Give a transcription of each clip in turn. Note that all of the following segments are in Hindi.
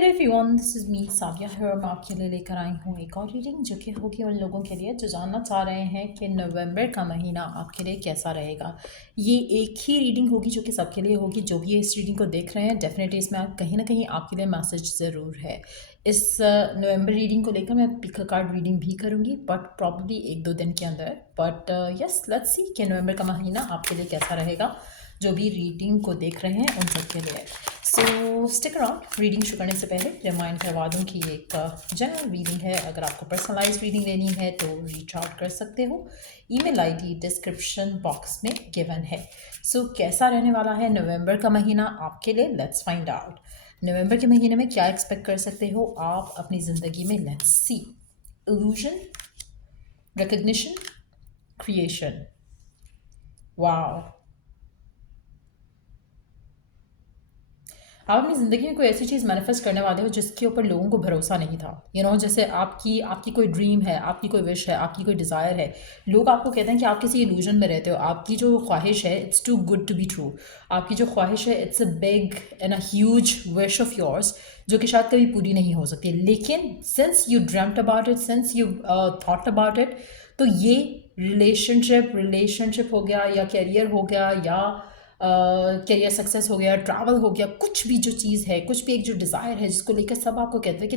Hello everyone, this is me Saviya है और मैं आपके लिए लेकर आई हूँ एक और रीडिंग जो कि होगी उन लोगों के लिए जो जानना चाह रहे हैं कि नवंबर का महीना आपके लिए कैसा रहेगा। ये एक ही रीडिंग होगी जो कि सबके लिए होगी। जो भी इस रीडिंग को देख रहे हैं डेफिनेटली इसमें कहीं ना कहीं आपके लिए मैसेज ज़रूर है। इस नवंबर रीडिंग को लेकर मैं पिक कार्ड रीडिंग भी करूँगी बट प्रॉब्ली 1-2 दिन के अंदर। बट यस, लेट्स सी कि नवंबर का महीना आपके लिए कैसा रहेगा जो भी रीडिंग को देख रहे हैं उन सब के लिए। सो स्टिक अराउंड। रीडिंग शुरू करने से पहले रिमाइंड करवा दूँ कि एक जनरल रीडिंग है। अगर आपको पर्सनलाइज रीडिंग लेनी है तो रीच आउट कर सकते हो। ईमेल आईडी डिस्क्रिप्शन बॉक्स में गिवन है। सो कैसा रहने वाला है नवंबर का महीना आपके लिए, लेट्स फाइंड आउट। नवंबर के महीने में क्या एक्सपेक्ट कर सकते हो आप अपनी ज़िंदगी में, let's see. Illusion, recognition, creation. Wow, आप अपनी ज़िंदगी में कोई ऐसी चीज़ मैनिफेस्ट करने वाले हो जिसके ऊपर लोगों को भरोसा नहीं था। जैसे आपकी आपकी कोई ड्रीम है, आपकी कोई विश है, आपकी कोई डिज़ायर है। लोग आपको कहते हैं कि आप किसी इल्यूजन में रहते हो। आपकी जो ख्वाहिश है it's too good to be true. आपकी जो ख्वाहिश है it's a big and a huge wish of yours जो कि शायद कभी पूरी नहीं हो सकती। लेकिन since you dreamed about it, since you thought about it, तो ये रिलेशनशिप हो गया या कैरियर हो गया या करियर सक्सेस हो गया, ट्रैवल हो गया, कुछ भी जो चीज़ है, कुछ भी एक जो डिज़ायर है जिसको लेकर सब आपको कहते हैं कि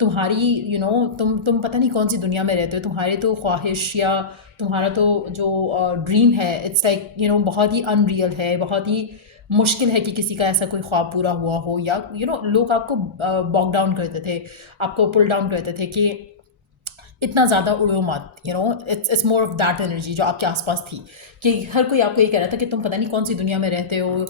तुम्हारी तुम पता नहीं कौन सी दुनिया में रहते हो। तुम्हारी तो ख्वाहिश या तुम्हारा तो जो ड्रीम है इट्स लाइक बहुत ही अनरियल है, बहुत ही मुश्किल है कि किसी का ऐसा कोई ख्वाब पूरा हुआ हो। या लोग आपको बॉक डाउन करते थे, आपको पुल डाउन करते थे कि इतना ज़्यादा उड़ो मत। It's more of that energy जो आपके आसपास थी कि हर कोई आपको ये कह रहा था कि तुम पता नहीं कौन सी दुनिया में रहते हो,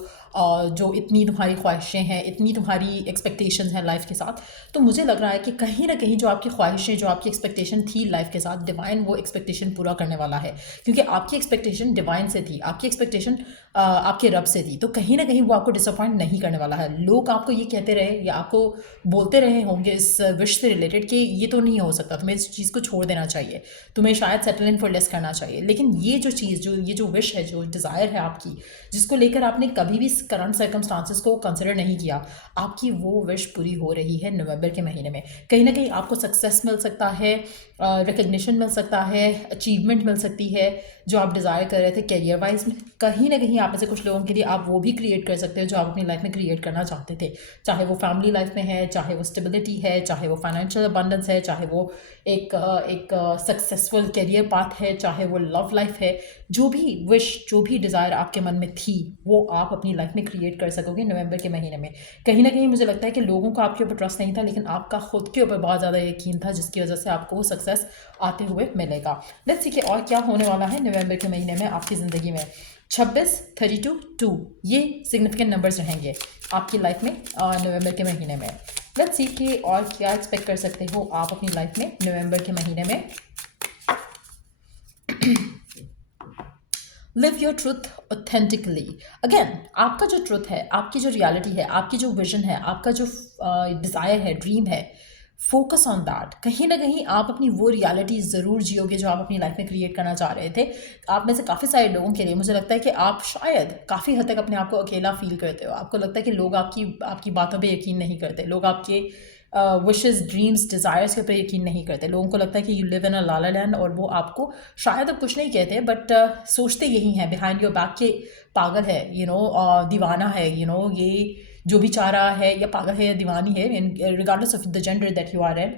जो इतनी तुम्हारी ख्वाहिशें हैं, इतनी तुम्हारी एक्सपेक्टेशंस हैं लाइफ के साथ। तो मुझे लग रहा है कि कहीं ना कहीं जो आपकी ख्वाहिशें, जो आपकी एक्सपेक्टेशन थी लाइफ के साथ, डिवाइन वो एक्सपेक्टेशन पूरा करने वाला है। क्योंकि आपकी एक्सपेक्टेशन डिवाइन से थी, आपकी एक्सपेक्टेशन आपके रब से थी। तो कहीं ना कहीं वो आपको डिसअपॉइंट नहीं करने वाला है। लोग आपको ये कहते रहे या आपको बोलते रहे होंगे इस विश से रिलेटेड कि ये तो नहीं हो सकता, तुम्हें इस चीज़ को छोड़ देना चाहिए, तुम्हें शायद सेटल इन फॉर लेस करना चाहिए। लेकिन ये जो चीज़, ये जो विश है, जो डिज़ायर है आपकी, जिसको लेकर आपने कभी भी करंट सर्कमस्टांसिस को कंसिडर नहीं किया, आपकी वो विश पूरी हो रही है नवंबर के महीने में। कहीं ना कहीं आपको सक्सेस मिल सकता है, रिकग्निशन मिल सकता है, अचीवमेंट मिल सकती है जो आप डिज़ायर कर रहे थे कैरियर वाइज में। कहीं ना कहीं आप में से कुछ लोगों के लिए आप वो भी क्रिएट कर सकते हो जो आप अपनी लाइफ में क्रिएट करना चाहते थे। चाहे वो फैमिली लाइफ में है, चाहे वो स्टेबिलिटी है, चाहे वो फाइनेंशियल अबंडेंस है, चाहे वो एक सक्सेसफुल कैरियर पाथ है, चाहे वो लव लाइफ है। जो भी विश, जो भी डिज़ायर आपके मन में थी वो आप अपनी लाइफ में क्रिएट कर सकोगे नवंबर के महीने में। कहीं ना कहीं मुझे लगता है कि लोगों को आपके ऊपर ट्रस्ट नहीं था, लेकिन आपका खुद के ऊपर बहुत ज़्यादा यकीन था जिसकी वजह से आपको वो सक्सेस आते हुए मिलेगा। लेट्स सी कि और क्या होने वाला है नवंबर के महीने में आपकी ज़िंदगी में। 26, 32, 2 ये सिग्निफिकेंट नंबर्स रहेंगे आपकी लाइफ में नवंबर के महीने में। लेट्स सी कि और क्या एक्सपेक्ट कर सकते हो आप अपनी लाइफ में नवंबर के महीने में। Live your truth authentically. Again, आपका जो ट्रूथ है, आपकी जो रियलिटी है, आपकी जो विजन है, आपका जो डिज़ायर है, ड्रीम है, फोकस ऑन दैट। कहीं ना कहीं आप अपनी वो रियलिटी ज़रूर जियोगे जो आप अपनी लाइफ में क्रिएट करना चाह रहे थे। आप में से काफ़ी सारे लोगों के लिए मुझे लगता है कि आप शायद काफ़ी हद तक अपने आप को अकेला फील करते हो। आपको लगता है कि लोग आपकी बातों पे यकीन नहीं करते, लोग आपके विशेस, ड्रीम्स, डिज़ायर्स के ऊपर यकीन नहीं करते। लोगों को लगता है कि you live in a la la land और वो आपको शायद अब कुछ नहीं कहते बट सोचते यही हैं बिहाइंड योर बैक के पागल है, दीवाना है, ये जो भी चाह रहा है या पागल है या दीवानी है, regardless of the gender that you are in,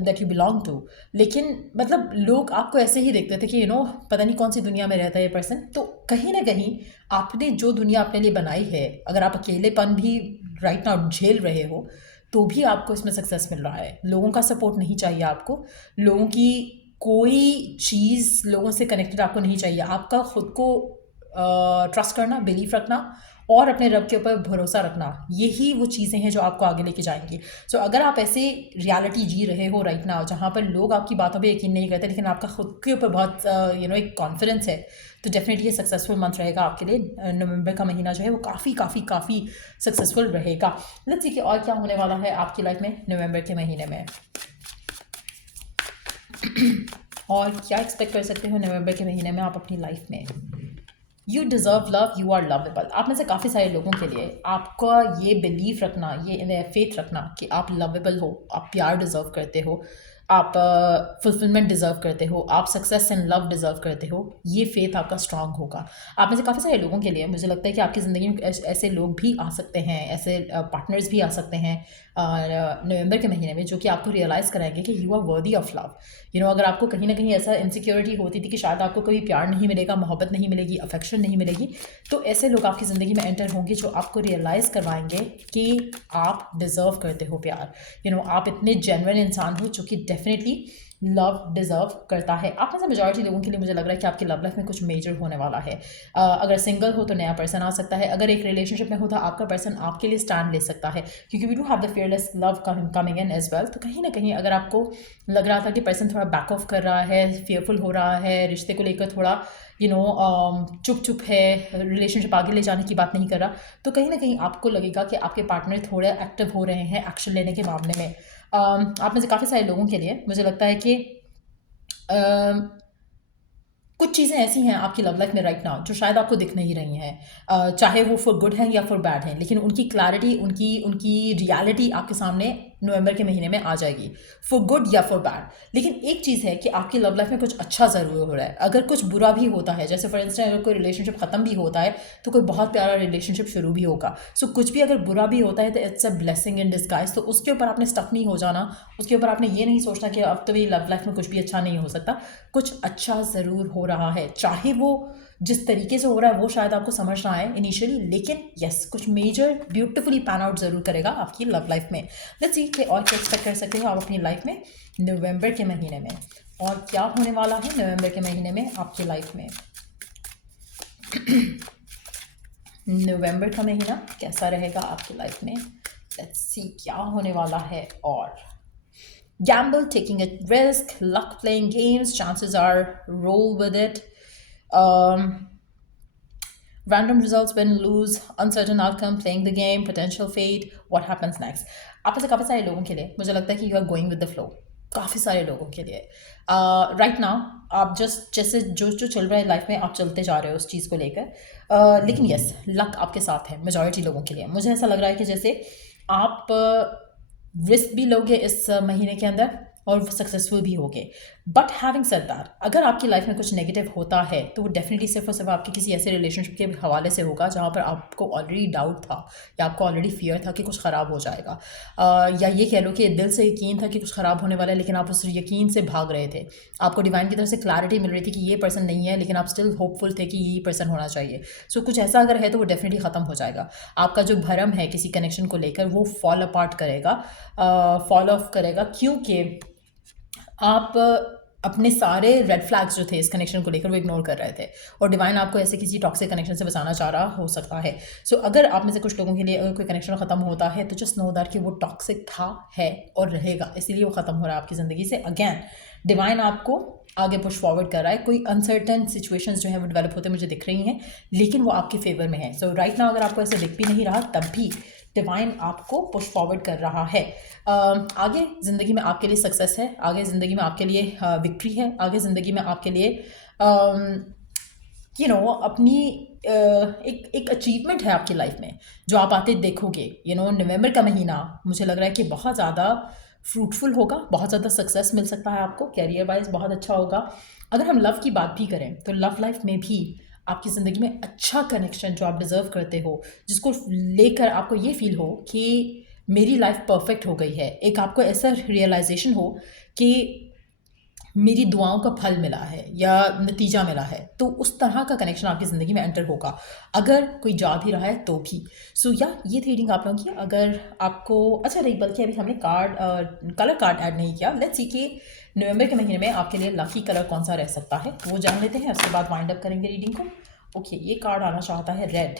that you belong to. लेकिन मतलब लोग आपको ऐसे ही देखते थे कि पता नहीं कौन सी दुनिया में रहता है ये पर्सन। तो कहीं ना कहीं आपने जो दुनिया अपने लिए बनाई है, अगर आप अकेलेपन भी राइट नाउ झेल रहे हो तो भी आपको इसमें सक्सेस मिल रहा है। लोगों का सपोर्ट नहीं चाहिए आपको, लोगों की कोई चीज़, लोगों से कनेक्टेड आपको नहीं चाहिए। आपका खुद को ट्रस्ट करना, बिलीफ रखना और अपने रब के ऊपर भरोसा रखना, यही वो चीज़ें हैं जो आपको आगे लेके जाएंगी। सो अगर आप ऐसे रियलिटी जी रहे हो राइट नाउ जहाँ पर लोग आपकी बातों पे यकीन नहीं करते लेकिन आपका खुद के ऊपर बहुत एक कॉन्फिडेंस है, तो डेफिनेटली ये सक्सेसफुल मंथ रहेगा आपके लिए। नवंबर का महीना जो है वो काफ़ी काफ़ी काफ़ी सक्सेसफुल रहेगा। लेट्स सी कि और क्या होने वाला है आपकी लाइफ में नवंबर के महीने में। और क्या एक्सपेक्ट कर सकते हो नवंबर के महीने में आप अपनी लाइफ में। You deserve love, you are lovable. आप में से काफ़ी सारे लोगों के लिए आपका ये बिलीफ रखना, ये फेथ रखना कि आप लवेबल हो, आप प्यार डिज़र्व करते हो, आप फुलफिलमेंट डिज़र्व करते हो, आप सक्सेस एंड लव डिज़र्व करते हो, ये फेथ आपका स्ट्रांग होगा। आप में से काफ़ी सारे लोगों के लिए मुझे लगता है कि आपकी ज़िंदगी में ऐसे लोग भी आ सकते हैं, ऐसे पार्टनर्स भी आ सकते हैं नवंबर के महीने में, जो कि आपको रियलाइज़ कराएंगे कि you are worthy of love. अगर आपको कहीं ना कहीं ऐसा इनसिक्योरिटी होती थी कि शायद आपको कभी प्यार नहीं मिलेगा, मोहब्बत नहीं मिलेगी, अफेक्शन नहीं मिलेगी, तो ऐसे लोग आपकी ज़िंदगी में एंटर होंगे जो आपको रियलाइज़ करवाएंगे कि आप डिज़र्व करते हो प्यार। आप इतने जेन्युइन इंसान हो जो कि डेफिनेटली लव डिज़र्व करता है। आप में से मेजॉरिटी लोगों के लिए मुझे लग रहा है कि आपकी लव लाइफ में कुछ मेजर होने वाला है। अगर सिंगल हो तो नया पर्सन आ सकता है, अगर एक रिलेशनशिप में हो तो आपका पर्सन आपके लिए स्टैंड ले सकता है, क्योंकि we do have the fearless love coming in as well. तो कहीं ना कहीं अगर आपको लग रहा था कि पर्सन थोड़ा बैक ऑफ कर रहा है, फेयरफुल हो रहा है, रिश्ते को लेकर थोड़ा चुप चुप है, रिलेशनशिप आगे ले जाने की बात नहीं कर रहा, तो कहीं ना कहीं आपको लगेगा कि आपके पार्टनर थोड़े एक्टिव हो रहे हैं एक्शन लेने के मामले में। आप में से काफ़ी सारे लोगों के लिए मुझे लगता है कि कुछ चीज़ें ऐसी हैं आपकी लव लाइफ में राइट नाउ जो शायद आपको दिख नहीं रही हैं, चाहे वो फॉर गुड हैं या फॉर बैड हैं, लेकिन उनकी क्लैरिटी, उनकी उनकी रियलिटी आपके सामने नवंबर के महीने में आ जाएगी, फॉर गुड या फॉर बैड। लेकिन एक चीज़ है कि आपकी लव लाइफ में कुछ अच्छा ज़रूर हो रहा है। अगर कुछ बुरा भी होता है, जैसे फॉर इंस्टेंस अगर कोई रिलेशनशिप ख़त्म भी होता है तो कोई बहुत प्यारा रिलेशनशिप शुरू भी होगा। सो कुछ भी अगर बुरा भी होता है तो it's a blessing in disguise. तो उसके ऊपर आपने स्टक नहीं हो जाना, उसके ऊपर आपने ये नहीं सोचना कि अब तो मेरी लव लाइफ में कुछ भी अच्छा नहीं हो सकता। कुछ अच्छा ज़रूर हो रहा है, चाहे वो जिस तरीके से हो रहा है वो शायद आपको समझ ना आए इनिशियली, लेकिन यस कुछ मेजर ब्यूटिफुली पैन आउट ज़रूर करेगा आपकी लव लाइफ में। लेट्स सी कि और क्या एक्सपेक्ट कर सकते हो आप अपनी लाइफ में नवंबर के महीने में, और क्या होने वाला है नवंबर के महीने में आपकी लाइफ में। नवंबर का महीना कैसा रहेगा आपकी लाइफ में, लेट्स सी क्या होने वाला है। और gamble, taking a risk, luck, playing games, chances are roll with it, um, random results, win, lose, uncertain outcome, playing the game, potential fate, what happens next। आप ऐसे काफ़ी सारे लोगों के लिए मुझे लगता है कि you are going with the flow. काफ़ी सारे लोगों के लिए राइट नाउ आप जस्ट जैसे जो जो चल रहा है लाइफ में आप चलते जा रहे हो उस चीज़ को लेकर, लेकिन यस लक आपके साथ है मेजॉरिटी लोगों के लिए। मुझे ऐसा लग रहा है कि जैसे आप रिस्क भी लोगे इस महीने के अंदर और सक्सेसफुल भी होगे। बट हैविंग सेड दैट, अगर आपकी लाइफ में कुछ नेगेटिव होता है तो वो डेफिनेटली सिर्फ और सिर्फ आपके किसी ऐसे रिलेशनशिप के हवाले से होगा जहाँ पर आपको ऑलरेडी डाउट था या आपको ऑलरेडी फियर था कि कुछ ख़राब हो जाएगा, या ये कह लो कि दिल से यकीन था कि कुछ ख़राब होने वाला है, लेकिन आप उस यकीन से भाग रहे थे। आपको डिवाइन की तरफ से क्लैरिटी मिल रही थी कि ये पर्सन नहीं है, लेकिन आप स्टिल होपफुल थे कि यही पर्सन होना चाहिए। सो कुछ ऐसा अगर है तो वो डेफिनेटली ख़त्म हो जाएगा। आपका जो भरम है किसी कनेक्शन को लेकर वो फॉल अपार्ट करेगा, फॉल ऑफ करेगा, क्योंकि आप अपने सारे रेड फ्लैग्स जो थे इस कनेक्शन को लेकर वो इग्नोर कर रहे थे, और डिवाइन आपको ऐसे किसी टॉक्सिक कनेक्शन से बचाना चाह रहा हो सकता है। सो अगर आप में से कुछ लोगों के लिए अगर कोई कनेक्शन ख़त्म होता है तो जस्ट नो दैट कि वो टॉक्सिक था, है और रहेगा, इसीलिए वो ख़त्म हो रहा है आपकी ज़िंदगी से। अगेन डिवाइन आपको आगे पुश फॉरवर्ड कर रहा है। कोई अनसर्टन सिचुएशंस जो है वो डेवलप होते मुझे दिख रही हैं, लेकिन वो आपके फेवर में है। सो राइट नाउ अगर आपको ऐसे दिख भी नहीं रहा तब भी डिवाइन आपको पुश फॉरवर्ड कर रहा है। आगे ज़िंदगी में आपके लिए सक्सेस है, आगे ज़िंदगी में आपके लिए विक्ट्री है, आगे ज़िंदगी में आपके लिए अपनी एक अचीवमेंट है आपकी लाइफ में जो आप आते देखोगे। नवंबर का महीना मुझे लग रहा है कि बहुत ज़्यादा फ्रूटफुल होगा, बहुत ज़्यादा सक्सेस मिल सकता है आपको, कैरियर वाइज बहुत अच्छा होगा। अगर हम लव की बात भी करें तो लव लाइफ में भी आपकी ज़िंदगी में अच्छा कनेक्शन जो आप डिज़र्व करते हो, जिसको लेकर आपको ये फील हो कि मेरी लाइफ परफेक्ट हो गई है, एक आपको ऐसा रियलाइजेशन हो कि मेरी दुआओं का फल मिला है या नतीजा मिला है, तो उस तरह का कनेक्शन आपकी ज़िंदगी में एंटर होगा, अगर कोई जा भी रहा है तो भी। सो या ये थी रीडिंग आप लोगों की। अगर आपको अच्छा नहीं, बल्कि अभी हमने कलर कार्ड ऐड नहीं किया। लेट्स सी कि नवंबर के महीने में आपके लिए लकी कलर कौन सा रह सकता है, वो जान लेते हैं, उसके बाद वाइंड अप करेंगे रीडिंग को। ओके, ये कार्ड आना चाहता है red,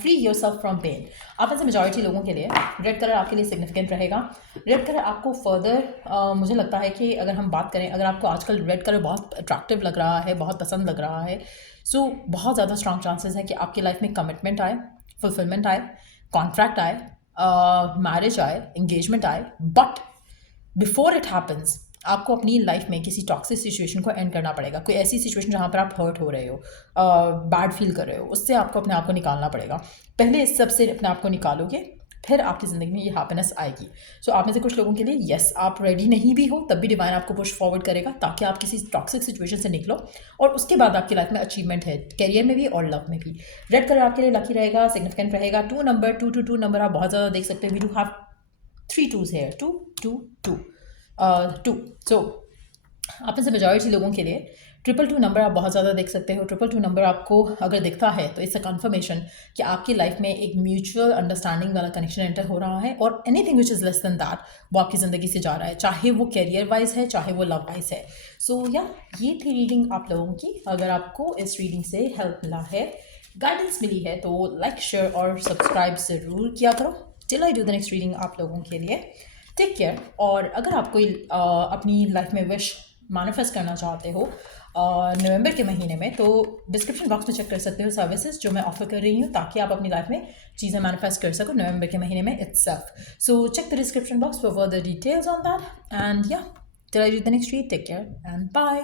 free yourself from pain. आप ऐसे मेजॉरिटी लोगों के लिए रेड कलर आपके लिए सिग्निफिकेंट रहेगा। रेड कलर आपको फर्दर मुझे लगता है कि अगर हम बात करें, अगर आपको आजकल रेड कलर बहुत अट्रैक्टिव लग रहा है, बहुत पसंद लग रहा है, सो बहुत ज़्यादा स्ट्रॉन्ग चांसेस है कि आपकी लाइफ में कमिटमेंट आए, फुलफिलमेंट आए, कॉन्ट्रैक्ट आए, मैरिज आए, इंगेजमेंट आए। बट बिफोर इट हैपन्स आपको अपनी लाइफ में किसी टॉक्सिक सिचुएशन को एंड करना पड़ेगा। कोई ऐसी सिचुएशन जहाँ पर आप हर्ट हो रहे हो, बैड फील कर रहे हो, उससे आपको अपने आप को निकालना पड़ेगा। पहले इस सब से अपने आप को निकालोगे, फिर आपकी ज़िंदगी में ये हैप्पीनेस आएगी। सो आप में से कुछ लोगों के लिए यस, आप रेडी नहीं भी हो तब भी डिवाइन आपको पुश फॉरवर्ड करेगा ताकि आप किसी टॉक्सिक सिचुएशन से निकलो और उसके बाद आपकी लाइफ में अचीवमेंट है, करियर में भी और लव में भी। रेड कलर आपके लिए लकी रहेगा, सिग्निफिकेंट रहेगा। 2 नंबर, 222 नंबर आप बहुत ज़्यादा देख सकते हैं। We do have 3 2s here, 2 2 2 2। So आप में से मेजॉरिटी लोगों के लिए 222 नंबर आप बहुत ज़्यादा देख सकते हो। 222 नंबर आपको अगर दिखता है तो इससे कन्फर्मेशन कि आपकी लाइफ में एक म्यूचुअल अंडरस्टैंडिंग वाला कनेक्शन एंटर हो रहा है और anything which is less than that वो आपकी ज़िंदगी से जा रहा है, चाहे वो कैरियर वाइज है, चाहे वो लव वाइज है। सो या ये थी रीडिंग आप लोगों की। अगर आपको इस रीडिंग से हेल्प मिला है, गाइडेंस मिली है, तो लाइक, शेयर और सब्सक्राइब ज़रूर किया करो। Till I do the next reading आप लोगों के लिए टेक केयर। और अगर आप कोई अपनी लाइफ में विश मैनिफेस्ट करना चाहते हो नवंबर के महीने में, तो डिस्क्रिप्शन बॉक्स में चेक कर सकते हो सर्विसेज जो मैं ऑफर कर रही हूँ ताकि आप अपनी लाइफ में चीज़ें मैनिफेस्ट कर सको नवंबर के महीने में itself. So check the description box for further details on that end या till I do the next read, take care and bye.